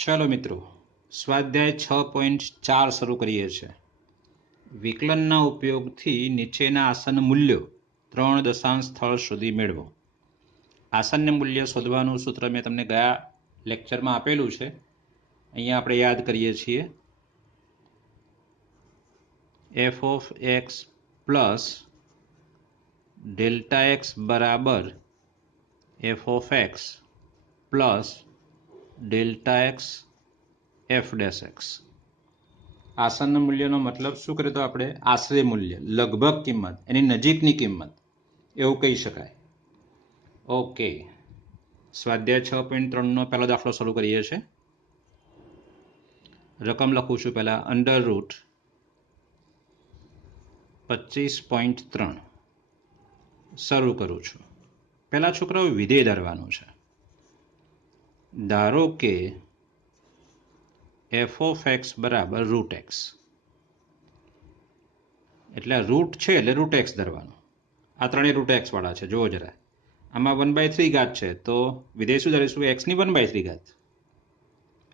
चलो मित्रों, स्वाध्याय 6.4 શરૂ કરીએ છીએ। વિકલનના ઉપયોગથી નીચેના આસન મૂલ્યો 3 દશાંશ સ્થળ સુધી મેળવો। આસન્ય મૂલ્ય શોધવાનું સૂત્ર મેં તમને ગયા લેક્ચરમાં આપેલું છે, અહીંયા આપણે યાદ કરીએ છીએ। f of x plus delta x બરાબર f of x plus delta x f dash x। આસન મૂલ્યનો મતલબ શું કરે તો આપણે આશરે મૂલ્ય, લગભગ કિંમત, એની નજીકની કિંમત એવું કહી શકાય। ઓકે, સ્વાધ્યાય 6.3નો પહેલો દાખલો શરૂ કરીએ છીએ। રકમ લખું છું પહેલા, અંડર રૂટ 25.3 શરૂ કરું છું। પહેલા છોકરાઓ વિધેય ધારવાનું છે। ધારો કે f of x બરાબર રૂટ x, એટલે રૂટ છે એટલે રૂટ x ધરવાનું। આ ત્રણેય રૂટ x વાળા છે, જુઓ જરા। આમાં 1/3 ઘાત છે તો વિધેય શું ધરીશું? x ની 1/3 ઘાત।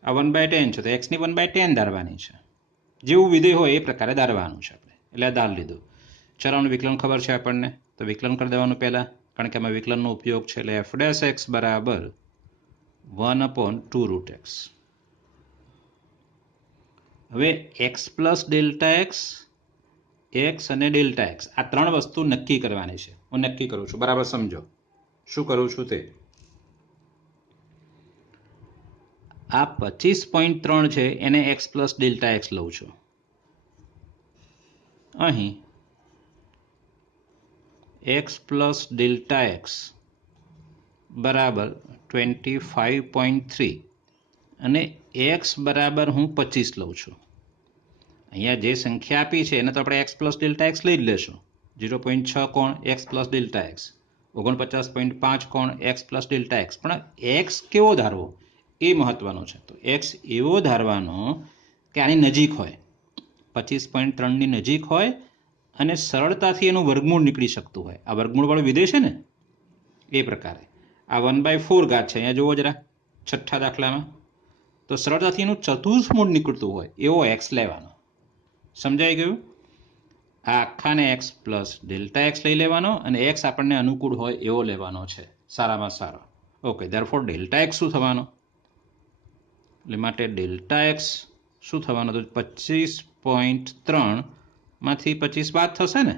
આ 1/10 છે તો x ની 1/10 ધારવાની છે। જેવું વિધેય હોય એ પ્રકારે ધારવાનું છે આપણે, એટલે આ ધાર લીધું। ચલોનું વિકલન ખબર છે આપણને, તો વિકલન કરી દેવાનું પહેલાં, કારણ કે આમાં વિકલનનો ઉપયોગ છે। એટલે f ડેશ x બરાબર 1/2 રૂટ x। હવે x plus delta x, x અને ડેલ્ટા એક્સ, આ ત્રણ વસ્તુ નક્કી કરવાની છે। હું નક્કી કરું છું, બરાબર સમજો શું કરું છું તે। આ 25.3 છે એને x પ્લસ ડેલ્ટા એક્સ લઉં છું। અહીં x પ્લસ ડેલ્ટા એક્સ બરાબર 25.3 અને x બરાબર હું 25 લઉં છું। અહીંયા જે સંખ્યા આપી છે એને તો આપણે x પ્લસ ડેલ્ટા એક્સ લઈ જ લેશું। 0.6 કોણ x પ્લસ ડેલ્ટા એક્સ, 49.5 કોણ x પ્લસ ડેલ્ટા એક્સ। પણ x કેવો ધારવો એ મહત્વનું છે। તો x એવો ધારવાનો કે આની નજીક હોય, 25.3ની નજીક હોય અને સરળતાથી એનું વર્ગમૂળ નીકળી શકતું હોય। આ વર્ગમૂળવાળું વિધેય છે ને એ પ્રકારે। આ 1/4 ઘાત છે, અહીંયા જુઓ જરા છઠ્ઠા દાખલામાં, તો સરળતાથી એનું ચતુર્થમૂળ નીકળતું હોય એવો x લેવાનો। સમજાઈ ગયું? આ આખાને x પ્લસ ડેલ્ટા એક્સ લઈ લેવાનો અને x આપણને અનુકૂળ હોય એવો લેવાનો છે, સારામાં સારો। ઓકે, ધેરફોર ડેલ્ટા એક્સ શું થવાનો? એટલે માટે ડેલ્ટા એક્સ શું થવાનો? તો 25.3 માંથી 25 બાદ થશે ને,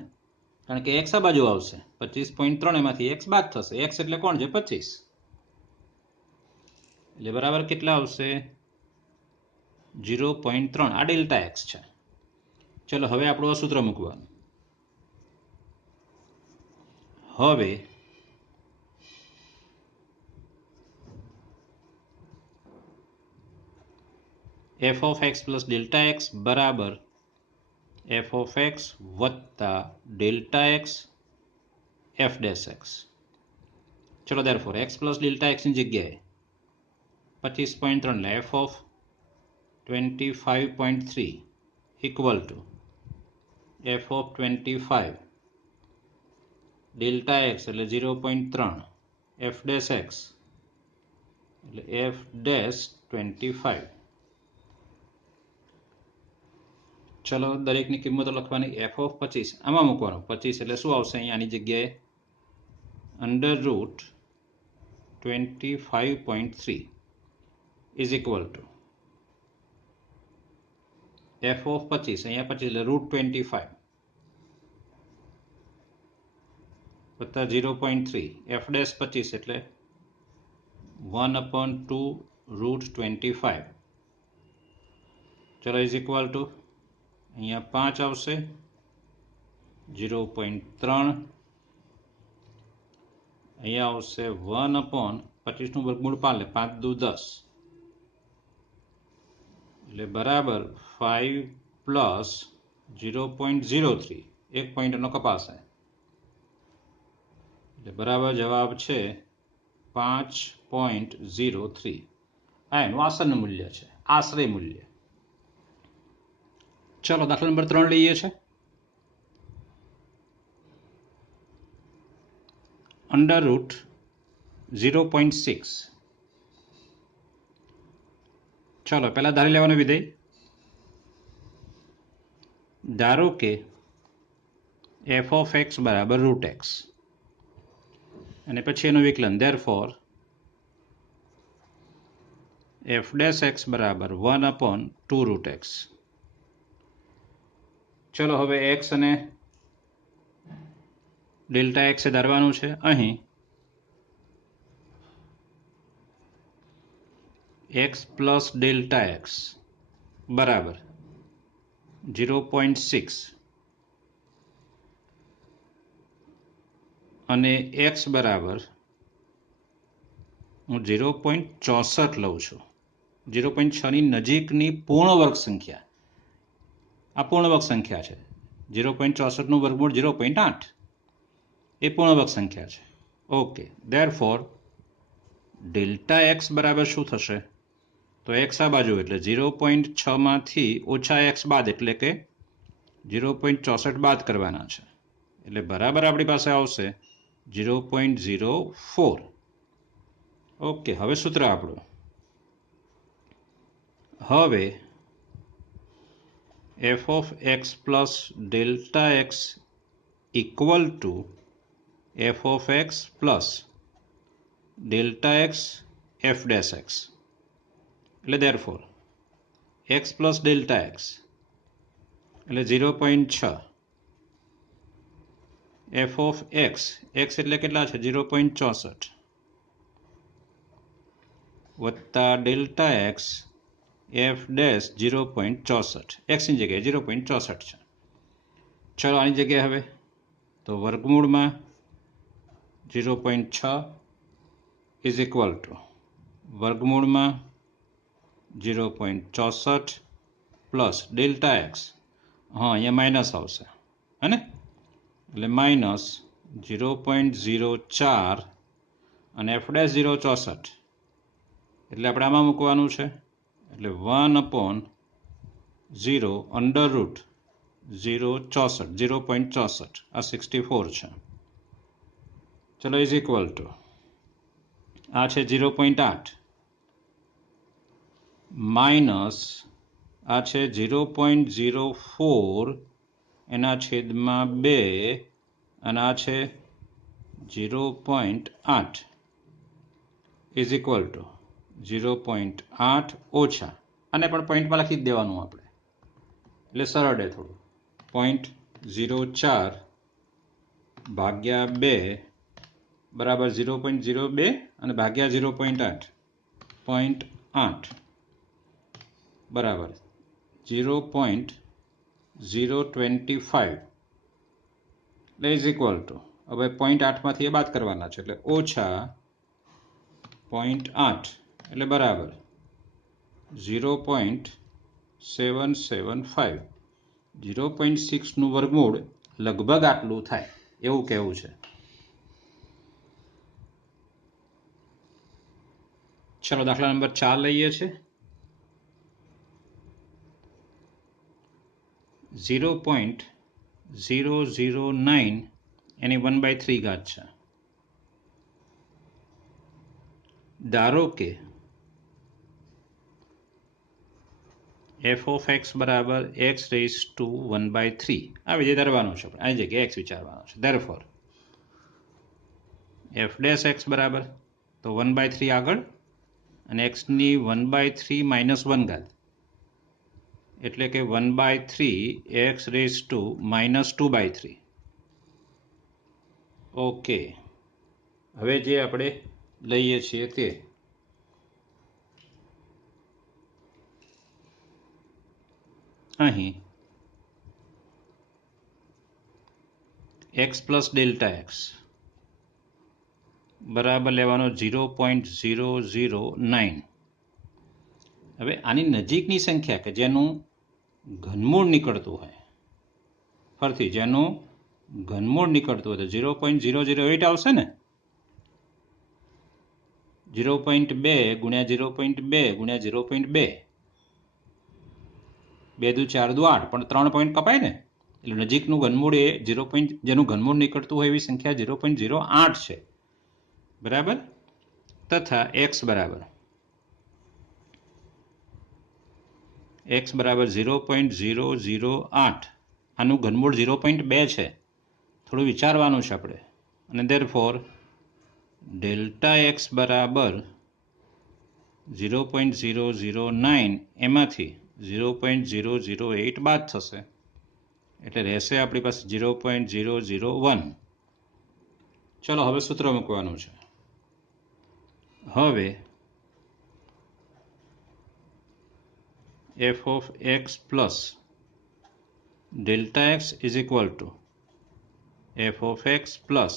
કારણ કે x આ બાજુ આવશે। 25.3 એમાંથી x બાદ થશે। x એટલે કોણ છે? 25। એટલે બરાબર કેટલા આવશે? 0.3। આ ડેલ્ટા એક્સ છે। ચલો હવે આપણું આ સૂત્ર મૂકવાનું। હવે f of x plus delta x બરાબર f of x વત્તા delta x f dash x. ચલો ધેરફોર x પ્લસ ડેલ્ટા એક્સની જગ્યાએ 25.3 f of 25.3 equal to f of 25 delta x એટલે 0.3 f ડેશ એક્સ એટલે f ડેશ 25। ચલો દરેકની કિંમતો લખવાની। f of 25 આમાં મૂકવાનું, 25 એટલે શું આવશે અહીંયા આની જગ્યાએ? Under route 25.3 is equal two f of 25, અહીંયા 25 એટલે રૂટ 25 વત્તા 0.3 f ડેશ 25 એટલે 1/2 રૂટ 25। ચલો ઇઝ ઇક્વલ ટુ અહીંયા 5 આવશે, 0.3 અહીંયા આવશે 1/25નું વર્ગમૂળ 5 લે 5 દુ 10 એટલે બરાબર 5 પ્લસ 0.03, એક પોઈન્ટનો કપાશે એટલે બરાબર જવાબ છે 5.03। આ એનું આસન મૂલ્ય છે, આશરે મૂલ્ય। ચલો દાખલા નંબર 3 લઈએ છે। અંડર રૂટ 0.6 ચલો પહેલા ધારી લેવાનું વિધેય. ધારો કે એફ ઓફ એક્સ બરાબર રૂટ એક્સ અને પછી એનું વિકલન ધેરફોર એફ ડેશ એક્સ બરાબર 1/2 રૂટ એક્સ. ચલો હવે એક્સ અને ડેલ્ટા એક્સ એ ધારવાનું છે. અહીં એક્સ પ્લસ ડેલ્ટા એક્સ બરાબર 0.6 અને એક્સ બરાબર હું 0.64 લઉં છું. 0.6ની નજીકની પૂર્ણ વર્ગ સંખ્યા. આ પૂર્ણ વર્ગ સંખ્યા છે. 0.64નું વર્ગમૂળ 0.8 એ પૂર્ણ વર્ગ સંખ્યા છે. ઓકે, ધેરફોર ડેલ્ટા એક્સ બરાબર શું થશે? તો એક્સ આ બાજુ એટલે 0.6 માંથી ઓછા એક્સ બાદ એટલે કે 0.64 બાદ કરવાના છે એટલે બરાબર આપણી પાસે આવશે 0.04. ઓકે, હવે સૂત્ર આપણું. હવે f of x plus delta x equal to f of x plus delta x f dash x. એટલે therefore x plus delta x એટલે 0.6 એફ ઓફ એક્સ એટલે કેટલા છે 0.64 વત્તા ડેલ્ટા એક્સ એફ ડેશ 0.64 એક્સની જગ્યાએ 0.64 છે. ચલો આની જગ્યાએ હવે તો વર્ગમૂળમાં 0.6 ઇઝ ઇક્વલ ટુ વર્ગમૂળમાં 0.64 પ્લસ ડેલ્ટા એક્સ. હા, અહીંયા માઇનસ આવશે હે ને, એટલે માઇનસ 0.04 અને એફ ડેશ 0.64 એટલે આપણે આમાં મૂકવાનું છે એટલે 1/0 અંડર રૂટ 0.64 આ 64 છે. ચલો ઇઝ ઇક્વલ ટુ આ છે 0.8 માઇનસ આ છે 0.04 એના છેદમાં 2 અને આ છે 0.8 ઇઝ ઇક્વલ ટુ 0.8 ઓછા અને પણ પોઈન્ટમાં લખી જ દેવાનું આપણે એટલે સરળ રહે થોડું. 0.04 ભાગ્યા 2 બરાબર 0.02 અને ભાગ્યા 0.8 0.8 બરાબર 0.025 એટલે ઇઝ ઇક્વલ ટુ હવે 0.8માંથી એ બાદ કરવાના છે એટલે ઓછા 0.8 એટલે બરાબર 0.775. 0.6નું વર્ગમૂળ લગભગ આટલું થાય એવું કહેવું છે. ચલો દાખલા નંબર 4 લઈએ છીએ. 0.009 એની 1/3 ઘાત છે. ધારો કે એફ ઓફ એક્સ બરાબર એક્સ રેઝ ટુ 1/3 આ વિધેય ધરવાનું છે. આ જગ્યાએ એક્સ વિચારવાનો છે. ધેરફોર એફ ડેશ એક્સ બરાબર તો 1/3 આગળ અને એક્સની 1/3 માઇનસ 1 ઘાત એટલે કે 1/3 x raise to minus 2/3. Okay, હવે જે આપણે લઈએ છીએ તે અહીં એક્સ પ્લસ ડેલ્ટા એક્સ બરાબર લેવાનો 0.009. હવે આની નજીકની સંખ્યા કે જેનું ઘનમૂળ નીકળતું હોય ફરતી જેનું ઘનમૂળ નીકળતું હોય તો 0.008 આવશે ને. 0.2 ગુણ્યા 0.2 ગુણ્યા 0.2 2 દુ 4 દુ 8 પણ 3 પોઈન્ટ કપાય ને એટલે નજીકનું ઘનમૂળ એ 0. જેનું ઘનમૂળ નીકળતું હોય એવી સંખ્યા 0.08 છે બરાબર. તથા એક્સ બરાબર એક્સ બરાબર 0.008, આનું ઘનમૂળ 0.2 છે, થોડું વિચારવાનું છે આપણે. અને ધેરફોર ડેલ્ટા એક્સ બરાબર 0.009, એમાંથી 0.008 બાદ થશે, એટલે રહેશે આપણી પાસે 0.001. ચલો હવે સૂત્ર મૂકવાનું છે. હવે f of x plus delta x is equal to f of x plus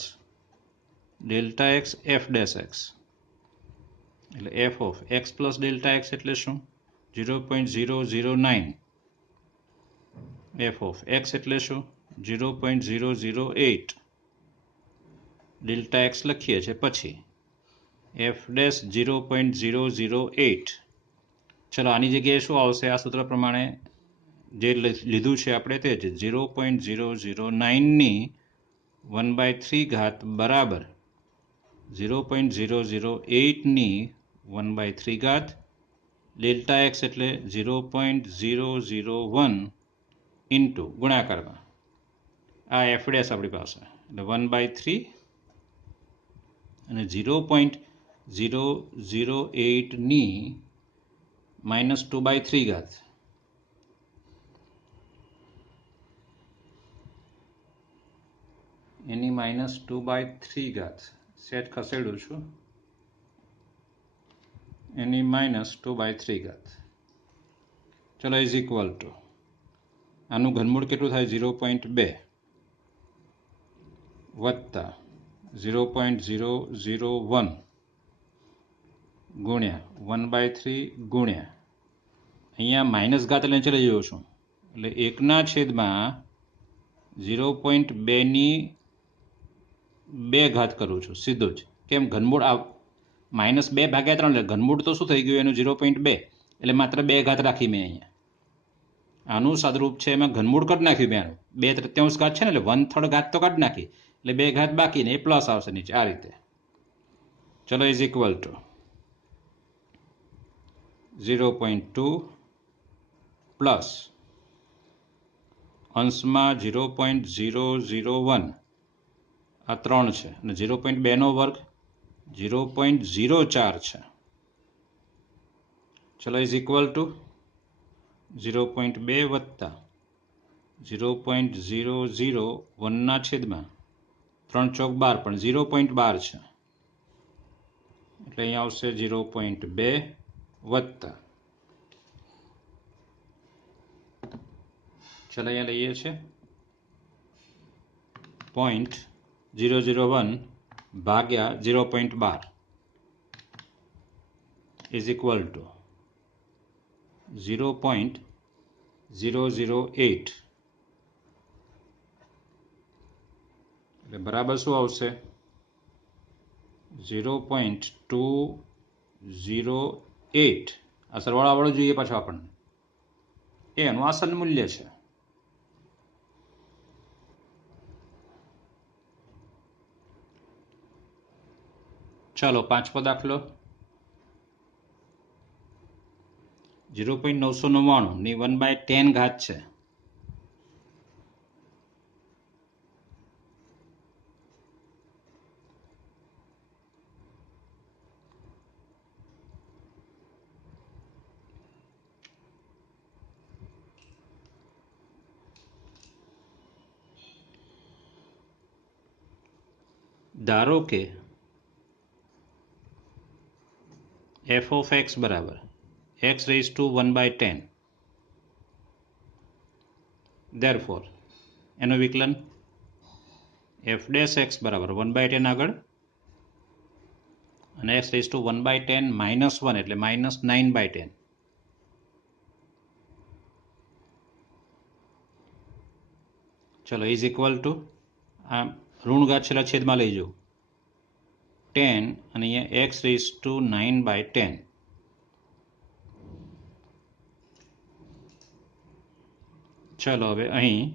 delta x f dash x. એટલે f of x plus delta x એટલે શું? 0.009. f of x એટલે શું? 0.008. delta x લખીએ છીએ, પછી f dash 0.008. ચલો આની જગ્યાએ શું આવશે? આ સૂત્ર પ્રમાણે જે લીધું છે આપણે તે જ 0.009ની 1/3 બરાબર 0.008ની 1/3, ડેલ્ટા એક્સ એટલે 0.001 ઇન્ટુ ગુણાકારમાં આ એફ ડેશ આપણી પાસે, એટલે 1/3 અને 0.008ની -2/3, એની -2/3 સેટ ખસેડું છું, એની -2/3. ચલો ઇઝ ઇક્વલ ટુ આનું ઘનમૂળ કેટલું થાય? 0.2 વત્તા 0.001 ગુણ્યા 1/3 ગુણ્યા અહીંયા માઇનસ ઘાત લઈને ચલી જઉં છું, એટલે 1/0.2ની 2 કરું છું સીધું જ. કેમ? ઘનમૂળ -2/3, એટલે ઘનમૂળ તો શું થઈ ગયું એનું? 0.2, એટલે માત્ર 2 રાખી મેં અહીંયા. આનું સાદરૂપ છે, એમાં ઘનમૂળ કાઢી નાખ્યું મેં આનું, 2/3 છે ને, એટલે 1/3 તો કાઢી નાખી, એટલે 2 બાકી ને એ પ્લસ આવશે નીચે આ રીતે. ચલો ઇઝ ઇક્વલ ટુ 0.2 પ્લસ અંશમાં 0.001, આ 3 છે, અને 0.2નો વર્ગ 0.04 છે. ચલો ઇઝ ઇક્વલ ટુ 0.2 વત્તા 0.001ના છેદમાં 3 ચોક 12, પણ 0.12 છે, એટલે અહીંયા આવશે 0.2 વત્તા, ચલો અહીંયા લઈએ છીએ 0.001 ભાગ્યા 0.12 ઇઝ ઇક્વલ ટુ 0.008. એટલે બરાબર શું આવશે? 0.208. આ સરવાળાવાળું જોઈએ પાછું આપણને, એનું આસન મૂલ્ય છે. ચાલો 5મો દાખલો. 0.999ની 1/10 છે. ધારો કે f of x બરાબર x raised to 1/10. therefore એનો વિકલન f dash x બરાબર 1/10 આગળ, અને x raised to 1/10 -1 એટલે -9/10. ચલો ઇઝ ઇક્વલ ટુ આ ઋણ ઘાત છેલ્લા છેદમાં લઈ જાઉં 10, અને અહીંયા x raised to 9/10. ચલો હવે અહીં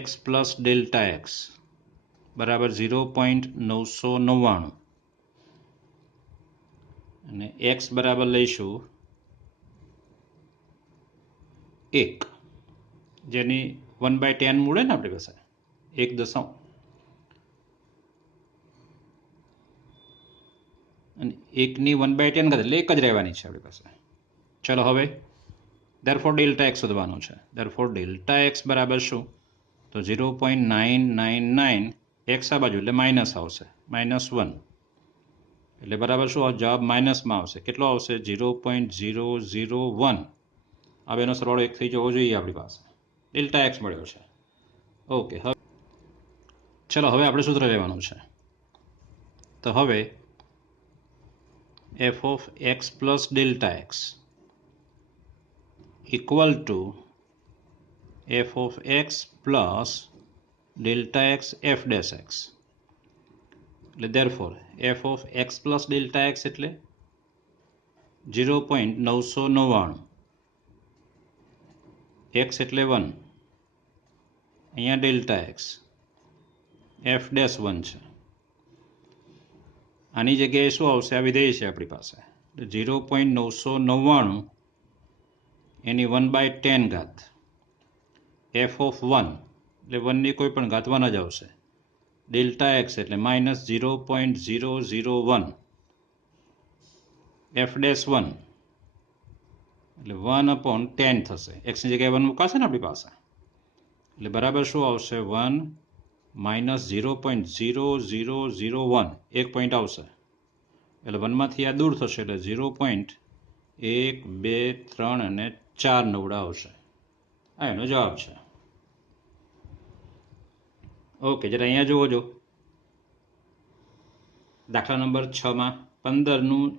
x પ્લસ ડેલ્ટા એક્સ બરાબર 0.999, અને x બરાબર લઈશું 1, જેની 1/10 મૂળે ને આપણી પાસે 1 અને 1ની 1/10 એટલે 1 જ રહેવાની છે આપણી પાસે. ચલો હવે therefore ડેલ્ટા એક્સ શોધવાનું છે. therefore ડેલ્ટા એક્સ બરાબર શું? તો 0.999 એક્સ આ બાજુ એટલે માઇનસ આવશે, -1 એટલે બરાબર શું જવાબ માઇનસમાં આવશે. કેટલો આવશે? 0.001. હવે એનો સરવાળો 1 થઈ જવો જોઈએ આપણી પાસે. ડેલ્ટા એક્સ મળ્યો છે. ઓકે, ચલો હવે આપણે સૂત્ર લેવાનું છે. તો હવે f of x plus delta x equal to f of x plus delta x f dash x. એટલે therefore f of x plus delta x એટલે 0.999, x એટલે 1, અહીંયા ડેલ્ટા એક્સ f dash 1 છે. આની જગ્યાએ શું આવશે? આ વિધેય છે આપણી પાસે. 0.999 એની 1/10 f of 1 એટલે 1ની કોઈ પણ ઘાત 1 જ આવશે. ડેલ્ટા એક્સ એટલે -0.001 f dash 1 એટલે 1/10 થશે. એક્સની જગ્યાએ 1 મૂકાશે ને આપણી પાસે, એટલે બરાબર શું આવશે? 1 - 0.0001, 1 પોઈન્ટ આવશે એટલે 1માંથી આ દૂર થશે એટલે 0.1, 2, 3 અને 4 નવડા આવશે. આ એનો જવાબ છે. ઓકે, જરા અહીંયા જુઓ જો દાખલા નંબર 6માં 15નું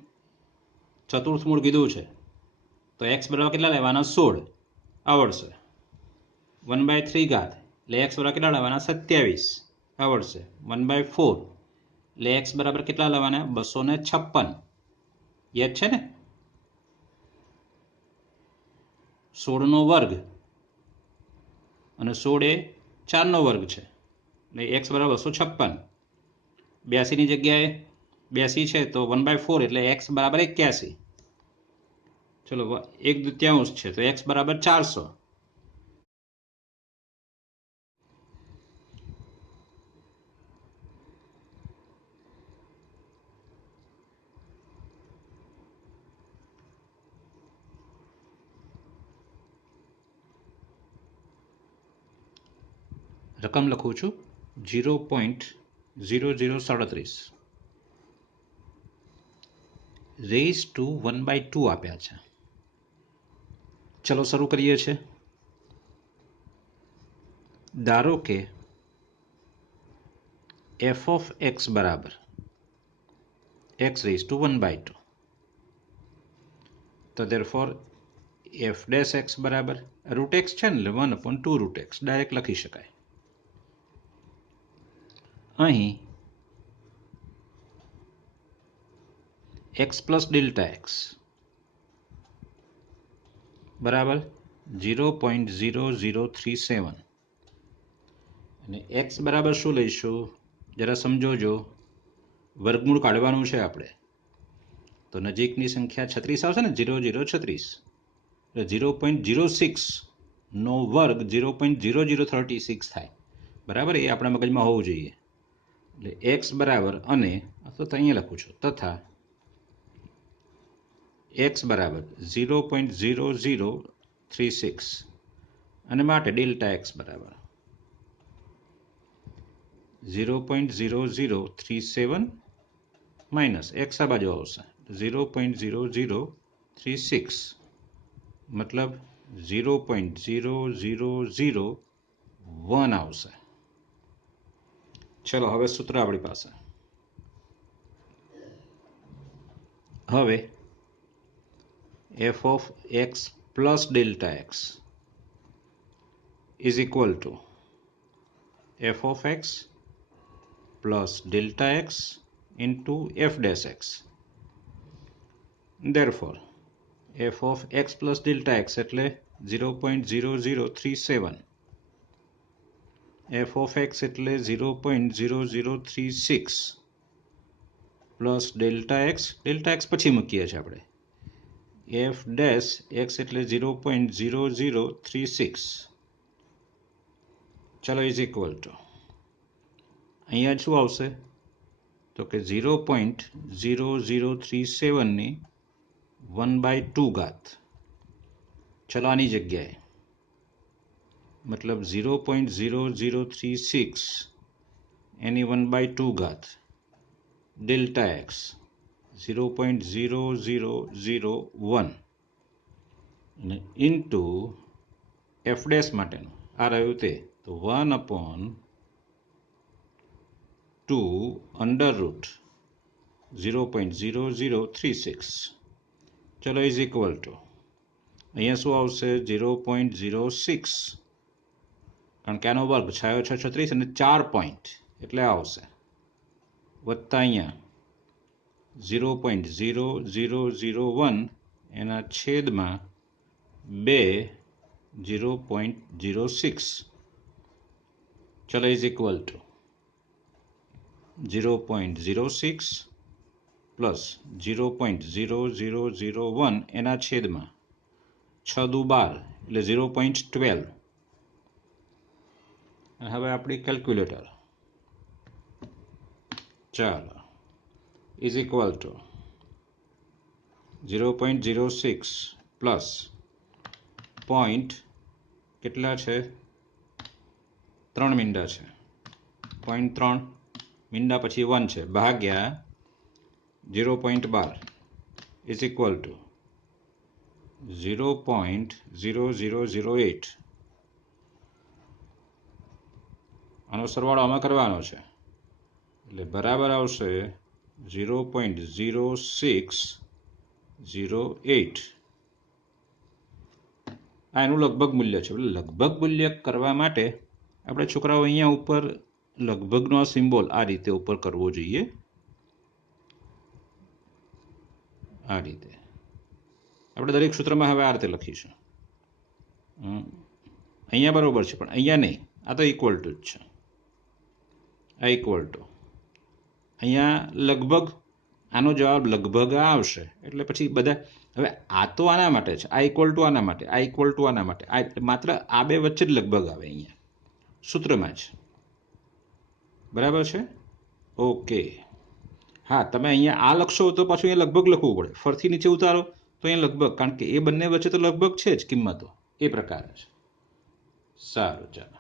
ચતુર્થ મૂળ કીધું છે. તો એક્સ બરાબર કેટલા લેવાના? 16 આવડશે. 1/3 ઘાત એટલે એક્સ બરાબર કેટલા લેવાના? 27 આવડશે. 1/4 એટલે એક્સ બરાબર કેટલા લેવાના? 256. યાદ છે ને? 16નો વર્ગ અને 16 એ 4નો વર્ગ છે એટલે એક્સ બરાબર 256. 82ની જગ્યાએ 82 છે તો 1/4 એટલે એક્સ બરાબર 81. ચલો 1/2 છે તો એક્સ બરાબર 400. રકમ લખું છું 0.0037 રેઝ ટુ 1/2 આપ્યા છે. ચલો શરૂ કરીએ છીએ. ધારો કે f of x બરાબર x રેઝ ટુ 1/2, તો therefore f dash x બરાબર રૂટ x છે ને 1/2 રૂટ x ડાયરેક્ટ લખી શકાય. અહીં x પ્લસ ડેલ્ટા એક્સ બરાબર 0.0037 અને x બરાબર શું લઈશું? જરા સમજોજો. વર્ગમૂળ કાઢવાનું છે આપણે, તો નજીકની સંખ્યા 36 આવશે ને, 0036 એટલે 0.06 નો વર્ગ 0.0036 થાય. બરાબર, એ આપણા મગજમાં હોવું જોઈએ. એટલે એક્સ બરાબર અને તો અહીંયા લખું છું તથા એક્સ બરાબર 0.0036 અને માટે ડેલ્ટા એક્સ બરાબર 0.0037 માઇનસ એક્સ આ બાજુ આવશે 0.0036 મતલબ 0.0001 આવશે. ચલો હવે સૂત્ર આપણી પાસે. હવે f of x plus delta x is equal to f of x plus delta x into f dash x. Therefore f of x plus delta x એટલે 0.0037, f of x એટલે 0.0036 પ્લસ ડેલ્ટા એક્સ પછી મૂકીએ છીએ આપણે F dash x એટલે 0.0036 ચલો is equal two અહીંયા શું આવશે તો કે 0.0037ની 1/2 ઘાત ચલો આની જગ્યાએ मतलब 0.0036 એની 1/2 ઘાત ડેલ્ટા એક્સ 0.0001 અને ઇન્ટુ એફ ડેશ માટેનું આ રહ્યું તે તો 1/2 અંડર રૂટ 0.0036 ચલો ઇઝ ઇક્વલ ટુ અહીંયા શું આવશે 0.06 કારણ કે આનો વર્ગ 6 × 6 = 36 અને 4 પોઈન્ટ એટલે આવશે વત્તા અહીંયા 0.0001 એના છેદમાં 2 0.06 ચલો ઇઝ ઇક્વલ ટુ 0.06 પ્લસ 0.0001 એના છેદમાં 6 દુ 12 એટલે 0.12 હવે આપણી કેલ્ક્યુલેટર ચાલો is equal two 0.06 plus point કેટલા છે 3 મીંડા છે 0.3 મીંડા પછી 1 છે ભાગ્યા 0.12 ઇઝ ઇક્વલ ટુ 0.0008 આનો સરવાળો આમાં કરવાનો છે એટલે બરાબર આવશે 0.0608 આ એનું લગભગ મૂલ્ય છે એટલે લગભગ મૂલ્ય કરવા માટે આપણે છોકરાઓ અહીંયા ઉપર લગભગનો સિમ્બોલ આ રીતે ઉપર કરવો જોઈએ આ રીતે આપણે દરેક સૂત્રમાં હવે આ રીતે લખીશું અહીંયા બરોબર છે પણ અહીંયા નહીં આ તો ઇક્વલ ટુ જ છે આ ઇક્વલ ટુ અહીંયા લગભગ આનો જવાબ લગભગ આવશે એટલે પછી બધા હવે આ તો આના માટે છે આ ઇક્વલ ટુ આના માટે આ ઇક્વલ ટુ આના માટે આ માત્ર આ બે વચ્ચે જ લગભગ આવે અહીંયા સૂત્રમાં જ બરાબર છે ઓકે હા તમે અહીંયા આ લખશો તો પાછું અહીંયા લગભગ લખવું પડે ફરથી નીચે ઉતારો તો અહીંયા લગભગ કારણ કે એ બંને વચ્ચે તો લગભગ છે જ કિંમતો એ પ્રકારે છે સારું ચાલો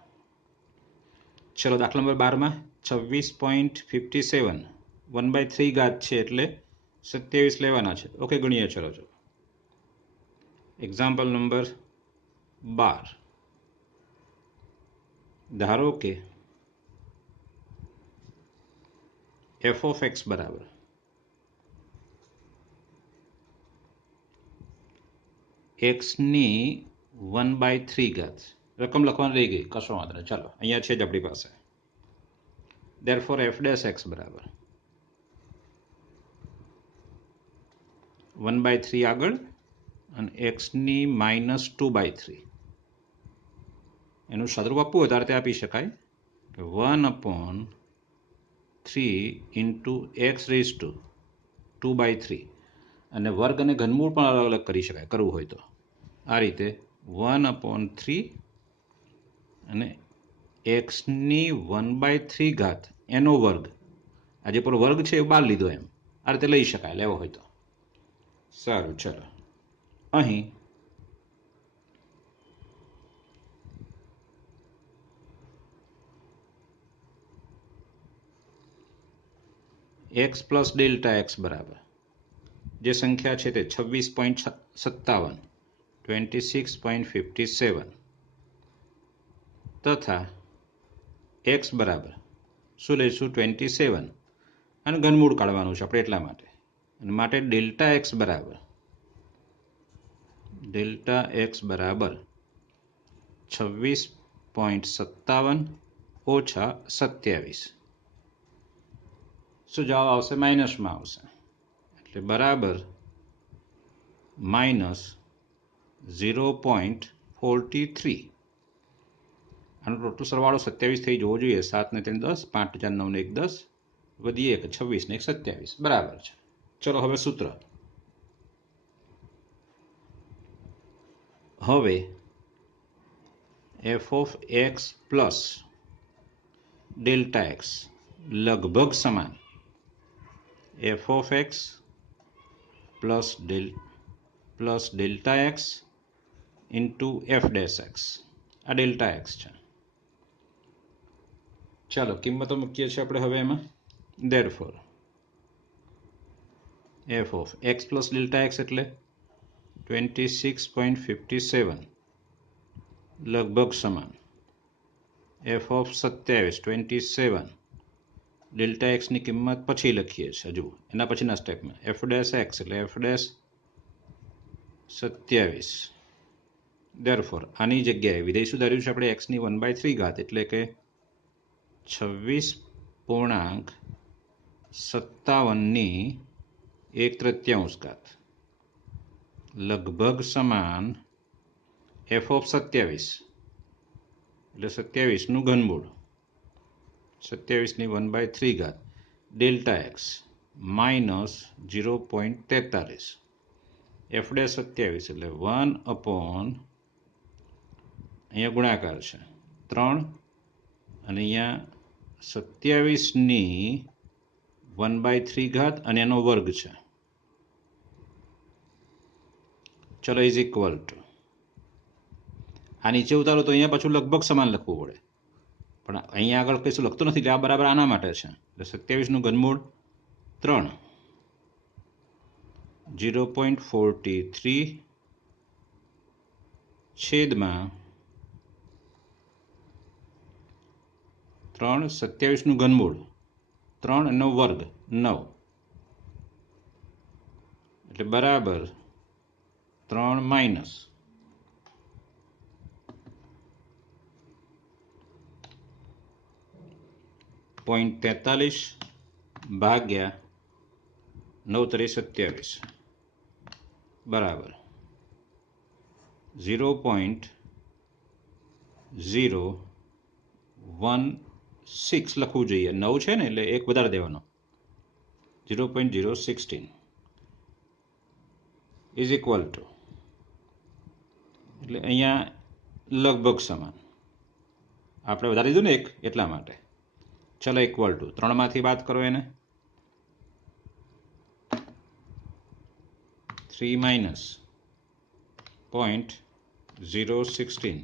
ચલો દાખલા નંબર 12માં 26.57 1/3 ઘાત છે એટલે 27 લેવાના છે ઓકે ગણીએ ચલો ચલો એક્ઝામ્પલ નંબર 12 ધારો કે f of x બરાબર x ની 1/3 ઘાત રકમ લખવાની રહી ગઈ કશો વાંધો નહીં ચાલો અહીંયા છે જ આપણી પાસે therefore f dash x બરાબર 1/3 આગળ અને x ની -2/3 એનું સ્વરૂપ આપવું હોય ત્યારે તે આપી શકાય 1/3 ઇન્ટુ એક્સ રેઝ ટુ 2/3 અને વર્ગ અને ઘનમૂળ પણ અલગ અલગ કરી શકાય કરવું હોય તો આ રીતે 1/3 અને એક્સની 1/3 ઘાત એનો વર્ગ આ જે પેલો વર્ગ છે એ બહાર લીધો એમ આ રીતે લઈ શકાય લેવો હોય તો સારું ચલો અહીં x પ્લસ ડેલ્ટા એક્સ બરાબર જે સંખ્યા છે તે 26.57 26.57 તથા x બરાબર શું લઈશું 27 અને ઘનમૂળ કાઢવાનું છે આપણે એટલા માટે અને માટે ડેલ્ટા એક્સ બરાબર 26.57 ઓછા 27 શું જવાબ આવશે માઇનસમાં આવશે એટલે બરાબર -0.43 આનો ટોટલ સરવાળો 27 થઈ જવો જોઈએ 7 ને 3 10 5 4 9 ને 1 10 વધી 1 26 ને 1 27 બરાબર છે. ચલો હવે સૂત્ર. હવે f of x plus delta x લગભગ સમાન f of x plus delta x into F dash x. આ ડેલ્ટા એક્સ છે. ચાલો કિંમતો મૂકીએ છીએ આપણે હવે એમાં. therefore f of x plus delta x એટલે 26.57 લગભગ સમાન f of 27 ડેલ્ટા એક્સની કિંમત પછી લખીએ છીએ. હજુ એના પછીના સ્ટેપમાં એફ ડેશ એક્સ એટલે એફ ડેશ 27. therefore આની જગ્યાએ વિધેય શું ધાર્યું છે આપણે એક્સની 1/3 એટલે કે 26.57 લગભગ સમાન એફ ઓફ 27 એટલે 27નું ઘનમૂળ 27ની 1/3 delta x minus 0.43 F dash 27 એટલે 1/, અહીંયા ગુણાકાર છે 3 અને અહીંયા 27ની 1/3 અને એનો વર્ગ છે. ચલો ઇઝ ઇક્વલ ટુ આ નીચે ઉતારો તો અહીંયા પાછું લગભગ સમાન લખવું પડે, પણ અહીંયા આગળ કશું લખતું નથી એટલે આ બરાબર આના માટે છે. એટલે 27નું ઘનમૂળ 3 0.43 છેદમાં 3 27નું ઘનમૂળ 3 એનો વર્ગ 9 એટલે બરાબર 3 માઇનસ 0.43 ભાગ્યા 9 × 27 બરાબર 0.016 લખવું જોઈએ. 9 છે ને એટલે એક વધારે દેવાનો 0.016 ઇઝ ઇક્વલ ટુ એટલે અહીંયા લગભગ સમાન આપણે વધારી દીધું ને એક એટલા માટે. ચલો ઇક્વલ ટુ 3માંથી બાદ કરો એને 3 માઇનસ 0.016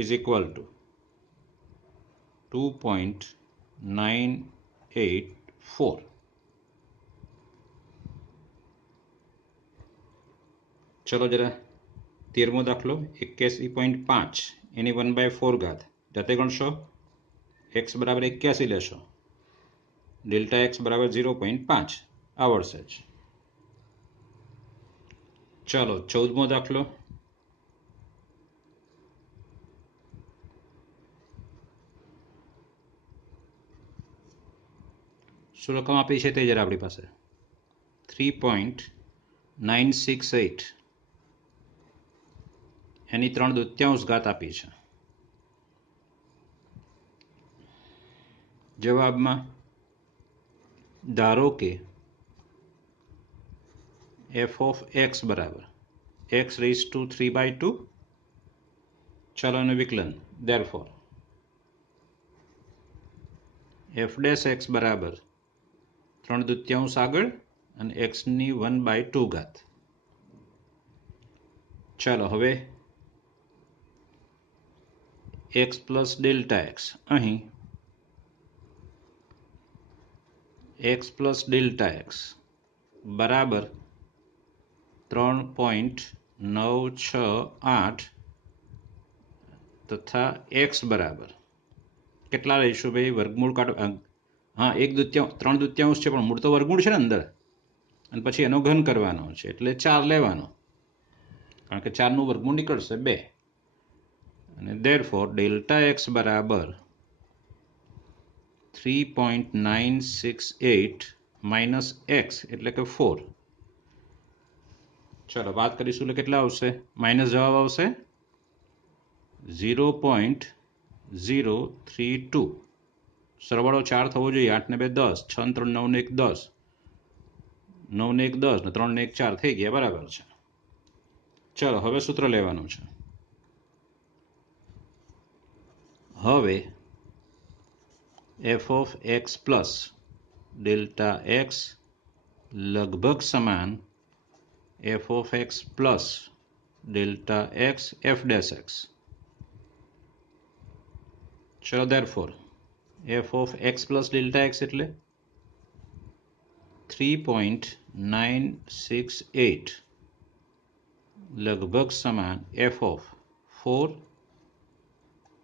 ઇઝ ઇક્વલ ટુ 2.984. ચલો જરા 13મો દાખલો 81.5 એની 1/4 જાતે ગણશો. x બરાબર 81 લેશો, ડેલ્ટા એક્સ બરાબર 0.5 આવડશે જ. ચાલો 14મો દાખલો શું રકમ આપી છે તે જરા આપણી પાસે 3.968 એની 3/2 આપી છે. જવાબમાં ધારો કે f of x બરાબર x raised to 3/2. ચલો એનું વિકલન. therefore f dash x બરાબર 3/2 આગળ અને xની 1/2. ચાલો હવે x પ્લસ ડેલ્ટા એક્સ અહીં x પ્લસ ડેલ્ટા એક્સ બરાબર 3.968 તથા x બરાબર કેટલા લઈશું ભાઈ? વર્ગમૂળ કાઢો. હા 3/2 છે પણ મૂળ તો વર્ગમૂળ છે ને અંદર, અને પછી એનો ઘન કરવાનો છે એટલે 4 લેવાનો, કારણ કે 4નું વર્ગમૂળ નીકળશે 2. અને therefore ડેલ્ટા એક્સ બરાબર 3.968 માઇનસ એક્સ એટલે કે 4. ચલો વાત કરીશું એટલે કેટલા આવશે? માઇનસ જવાબ આવશે 0.032. સરવાળો 4 થવો જોઈએ. 8 ને 2 10, 6 ને 3 9 ને 1 10, 9 ને 1 10 ને 3 ને 1 4 થઈ ગયા, બરાબર છે. ચલો હવે સૂત્ર લેવાનું છે. હવે f of x plus delta x લગભગ સમાન F of x plus delta x f dash x. ચલો therefore F of x plus delta x એટલે 3.968 લગભગ સમાન F of 4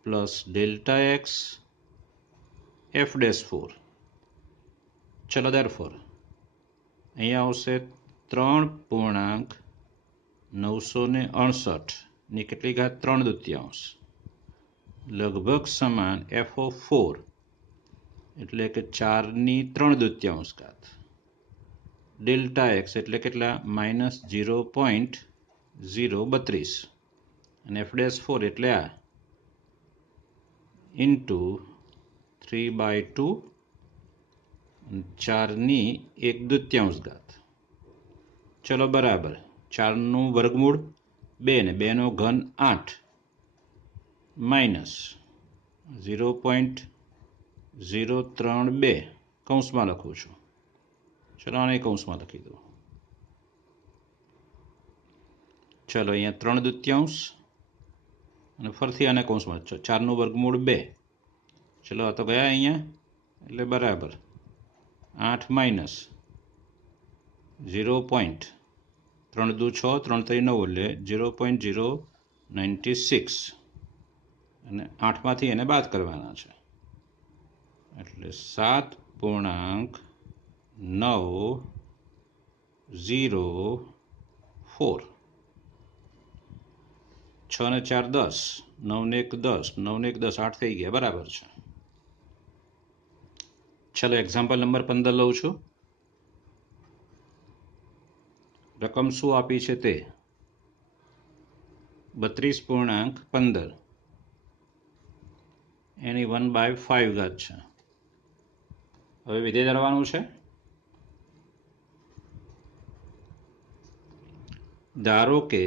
plus delta x f dash 4. ચલો therefore અહીંયા આવશે 3.968 ની કેટલી ઘાત 3/2 લગભગ સમાન એફ ઓફ 4 એટલે કે 4/3/2 ઘાત ડેલ્ટા એક્સ એટલે કેટલા -0.032 અને એફ ડેશ 4 એટલે આ ઇન્ટુ 3/2 4/1/2 ઘાત. ચલો બરાબર 4નું વર્ગમૂળ 2 ને 2નો ઘન 8 માઇનસ 0.032 કૌંસમાં લખું છું. ચલો આને કૌંસમાં લખી દો. ચલો અહીંયા 3/2 અને ફરીથી આને કૌંસમાં 4નું વર્ગમૂળ 2. ચલો આ તો ગયા અહીંયા એટલે બરાબર 8 માઇનસ 0.3 6 3 3 9 એટલે 0.096 અને 8માંથી એને બાદ કરવાના છે એટલે 7.904. 6 ને 4 10, 9 ને 1 10, 9 ને 1 10 8 થઈ ગયા, બરાબર છે. ચલો એક્ઝામ્પલ નંબર 15 લઉં છું. રકમ શું આપી છે તે 32.15 એની 1/5 ઘાત છે. હવે વિધેય ધરવાનું છે. ધારો કે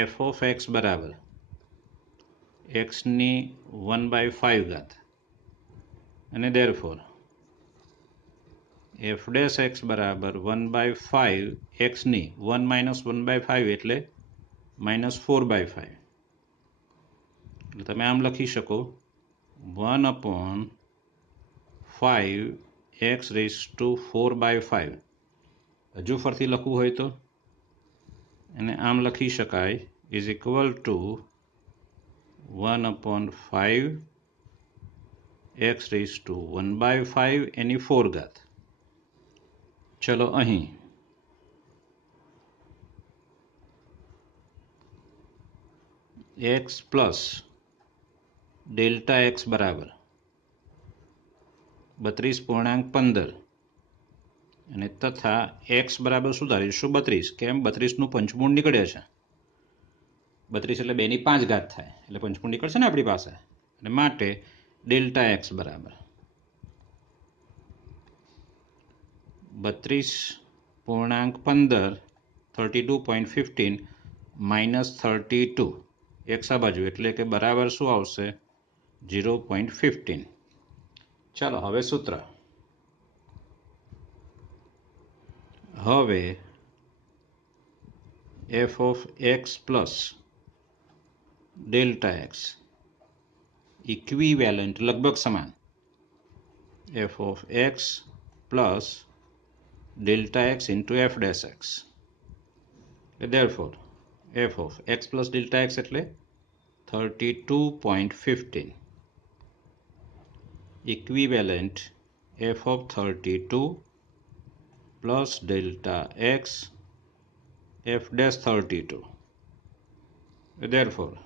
એફ ઓફ એક્સ બરાબર એક્સની 1/5 ઘાત અને therefore એફ ડેશ એક્સ બરાબર 1/5 એક્સની 1 માઇનસ 1/5 એટલે -4/5. એટલે તમે આમ લખી શકો 1/5 એક્સ રેઝ ટુ 4/5. હજુ ફરથી લખવું હોય તો એને આમ લખી શકાય is equal to 1/5 x raise to 1/5 એની 4 ઘાત. ચલો અહીં એક્સ પ્લસ ડેલ્ટા એક્સ બરાબર 32.15 અને તથા એક્સ બરાબર શું ધારીશું 32. કેમ 32નું પંચમૂળ નીકળે છે. 32 એટલે 2 ની 5 ઘાત થાય એટલે પંચમૂળ નીકળશે ને આપણી પાસે. અને માટે ડેલ્ટા એક્સ બરાબર 32.15 32.15 માઇનસ 32 એક્સ આ બાજુ એટલે કે બરાબર શું આવશે 0.15. ચાલો હવે સૂત્ર. હવે f of x plus delta x equivalent લગભગ સમાન F of x plus delta x into F dash x. therefore F of x plus delta x એટલે 32.15 equivalent f of 32 plus delta x f dash 32. Therefore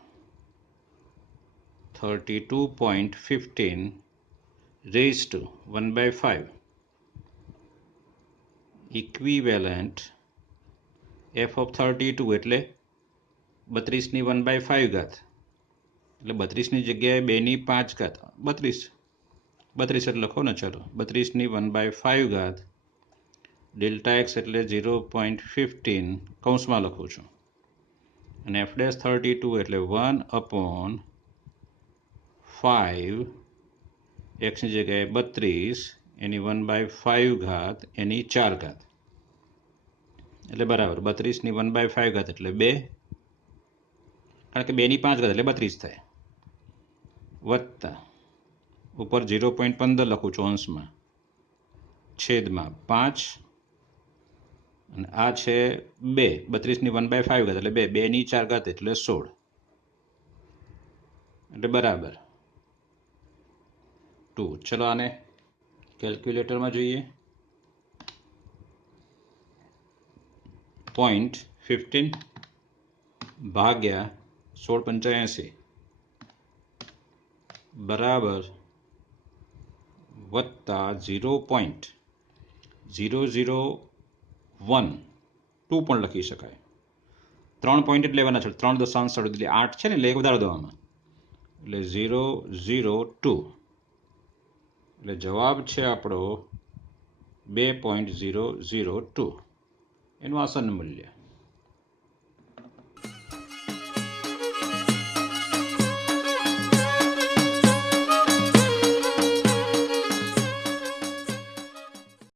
32.15 raised to 1/5 equivalent f of 32 એટલે 32 ની 1/5 ઘાત એટલે 32ની જગ્યાએ 2/5 32 32 એટલે લખો ને. ચલો 32ની 1/5 ડેલ્ટા એક્સ એટલે 0.15 કૌંસમાં લખું છું, અને f'32 એટલે 1/5 એક્સની જગ્યાએ 32 એની 1/5 એની 4 એટલે બરાબર 32ની 1/5 એટલે 2, કારણ કે 2/5 એટલે 32 થાય, વત્તા ઉપર 0.15 લખું છું અંશમાં, છેદમાં 5, અને આ છે 2, 32ની 1/5 એટલે 2, 2ની 4 એટલે 16, એટલે બરાબર 2. ચલો આને કેલ્ક્યુલેટરમાં જોઈએ. 0.15 ભાગ્યા 1685 બરાબર વત્તા 0.001 2 પણ લખી શકાય. 3 પોઈન્ટ જ લેવાના છે, 3 દશાંશ સ્થળો એટલે 8 છે ને, એટલે એક વધારો દેવામાં, એટલે 002, એટલે જવાબ છે આપણો 2.002 એનું આસન મૂલ્ય.